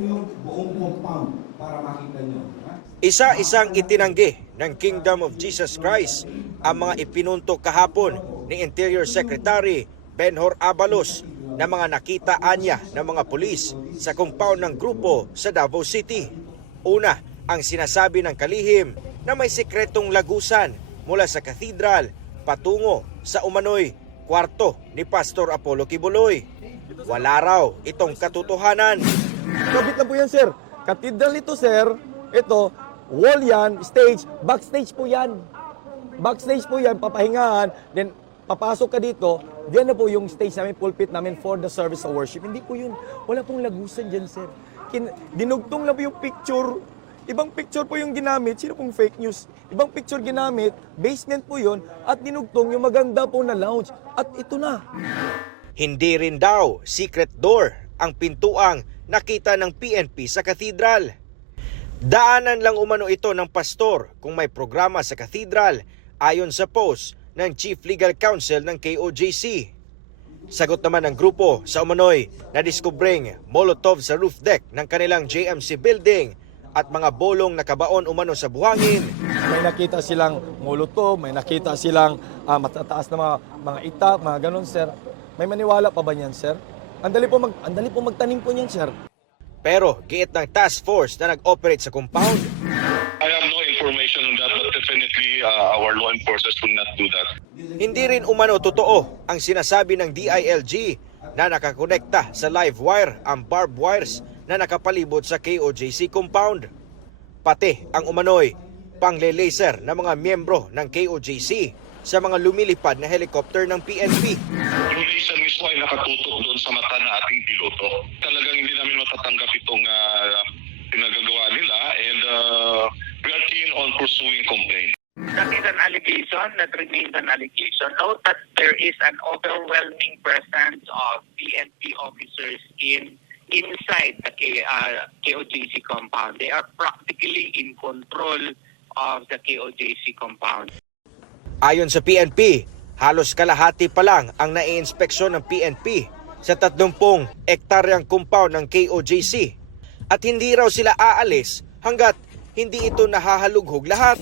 yung buong compound para makita nyo. Isa-isang itinanggi ng Kingdom of Jesus Christ ang mga ipinunto kahapon ni Interior Secretary Benhor Abalos na mga nakita anya ng mga pulis sa compound ng grupo sa Davao City. Una, ang sinasabi ng kalihim na may sekretong lagusan mula sa kathedral patungo sa umano'y kwarto ni Pastor Apollo Kibuloy. Wala raw itong katotohanan. Kabit lang po yan, sir. Cathedral ito, sir. Ito, wall yan, stage, backstage po yan. Backstage po yan, papahingahan, then papasok ka dito, diyan na po yung stage namin, pulpit namin for the service of worship. Hindi po yun. Wala pong lagusan dyan, sir. Kin- dinugtong lang po yung picture. Ibang picture po yung ginamit. Sino pong fake news? Ibang picture ginamit, basement po yun, at dinugtong yung maganda po na lounge. At ito na. Hindi rin daw secret door ang pintuang nakita ng PNP sa katedral. Daanan lang umano ito ng pastor kung may programa sa katedral ayon sa post ng Chief Legal Counsel ng KOJC. Sagot naman ng grupo sa umano'y na diskubring molotov sa roof deck ng kanilang JMC building at mga bolong nakabaon umano sa buhangin. May nakita silang molotov, may nakita silang ah, matataas na mga, mga itak, mga ganun, sir. May maniwala pa ba niyan, sir? Andali po, mag, andali po magtanim po niyan, sir. Pero giit ng task force na nag-operate sa compound, I have no information on that, but definitely uh, our law enforcers will not do that. Hindi rin umano totoo ang sinasabi ng DILG na nakakonekta sa live wire ang barbed wires na nakapalibot sa KOJC compound. Pati ang umano'y pangle-laser ng mga miyembro ng KOJC sa mga lumilipad na helicopter ng PNP. Mismo ay nakatutok doon sa mata ng ating piloto. Talagang hindi namin matatanggap itong uh, pinagagawa nila and uh, we are keen on pursuing complaint. That is an allegation that remains an allegation. Note that there is an overwhelming presence of PNP officers in inside the K, uh, KOJC compound. They are practically in control of the KOJC compound. Ayon sa PNP, halos kalahati pa lang ang naiinspeksyon ng PNP sa 30 ektaryang compound ng KOJC at hindi raw sila aalis hanggat hindi ito nahahalughog lahat.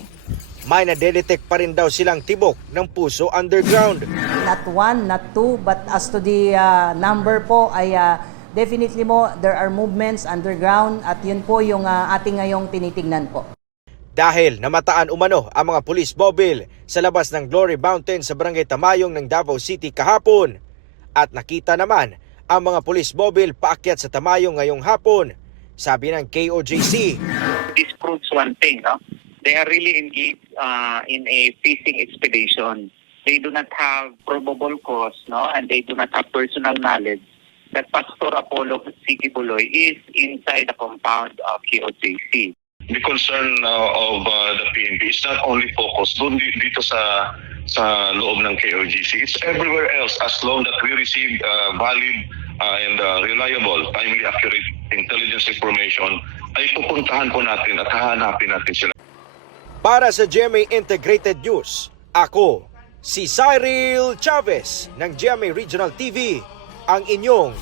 May nadedetect pa rin daw silang tibok ng puso underground. Not one, not two, but as to the uh, number po ay uh, definitely mo there are movements underground at yun po yung uh, ating ngayong tinitingnan po. Dahil namataan umano ang mga police mobile sa labas ng Glory Mountain sa Barangay Tamayong ng Davao City kahapon. At nakita naman ang mga police mobile paakyat sa Tamayong ngayong hapon. Sabi ng KOJC, This proves one thing. No? They are really engaged uh, in a fishing expedition. They do not have probable cause no? and they do not have personal knowledge that Pastor Apollo City Buloy is inside the compound of KOJC. The concern uh, of uh, the PNP is not only focused doon di- dito sa sa loob ng KOGC. It's everywhere else as long that we receive uh, valid uh, and uh, reliable, timely, accurate intelligence information, ay pupuntahan po natin at hahanapin natin sila. para sa GMA Integrated News, ako si Cyril Chavez ng GMA Regional TV, ang inyong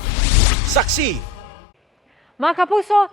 saksi. Mga kapuso,